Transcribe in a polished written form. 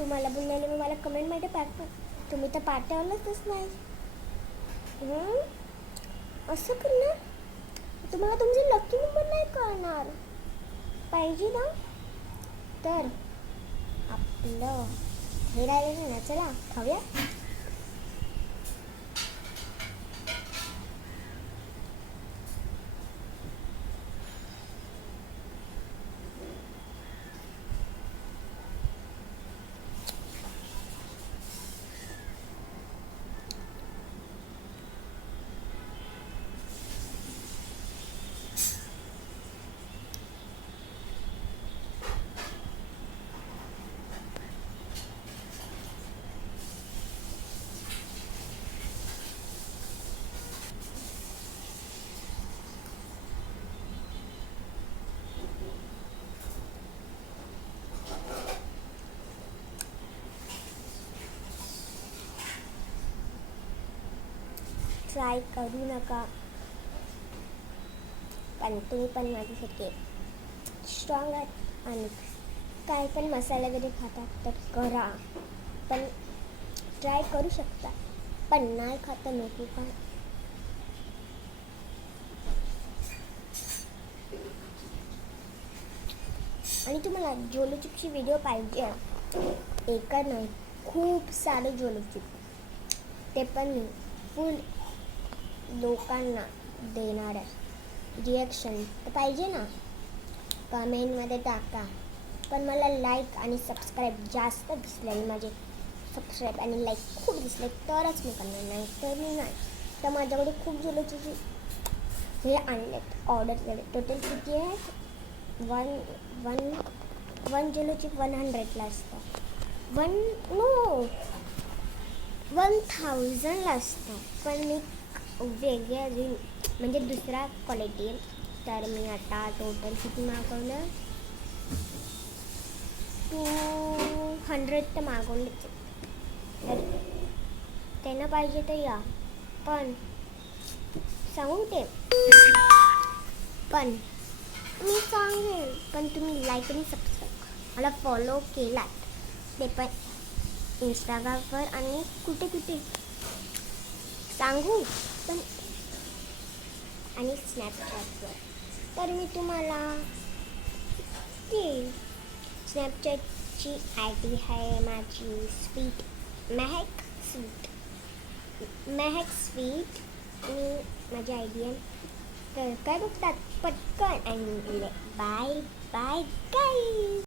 तुम्हाला बोलल्याने मी मला कमेंटमध्ये पाठवा. तुम्ही तर पाठवलंच नाही. असं करणार? तुम्हाला तुमचे लकी नंबर नाही कळणार पाहिजे ना. तर आपलं हे राहिलेलं ना, चला खाऊया. ट्राय करू नका, पण तुम्ही पण माझ्यासारखे स्ट्रॉंग आहात आणि काय पण मसाले वगैरे खातात तर करा. पण ट्राय करू शकता, पण नाही खाता नको का. आणि तुम्हाला जोलो चिपची व्हिडिओ पाहिजे, एका नाही खूप सारे जोलो चिप, ते पण मी फुल लोकांना देणार आहे. रिॲक्शन तर पाहिजे ना, कमेंटमध्ये टाका. पण मला लाईक आणि सबस्क्राईब जास्त दिसले आणि माझे सबस्क्राईब आणि लाईक खूप दिसले तरच मी करणार, नाही तर मी नाही. तर माझ्याकडे खूप जोलोचे हे आणलेत, ऑर्डर केले. टोटल किती आहेत? वन जोलो चिप 100ला असतं. 1000ला असतं. पण मी वेगळ्या म्हणजे दुसरा क्वालिटी आहे. तर मी आता टोटल किती मागवलं? 200 तर मागवलेच. तर त्यांना पाहिजे तर या, पण सांगू ते, पण मी सांगेल, पण तुम्ही लाईक आणि सबस्क्राईब मला फॉलो केलात, ते पण इंस्टाग्रामवर आणि कुठे कुठे सांगू, पण आणि स्नॅपचॅटवर. तर मी तुम्हाला ती स्नॅपचॅटची ID आहे माझी महक स्वीट. मी माझी ID आहे. तर काय बघतात पटकन आणि बाय बाय गाईज.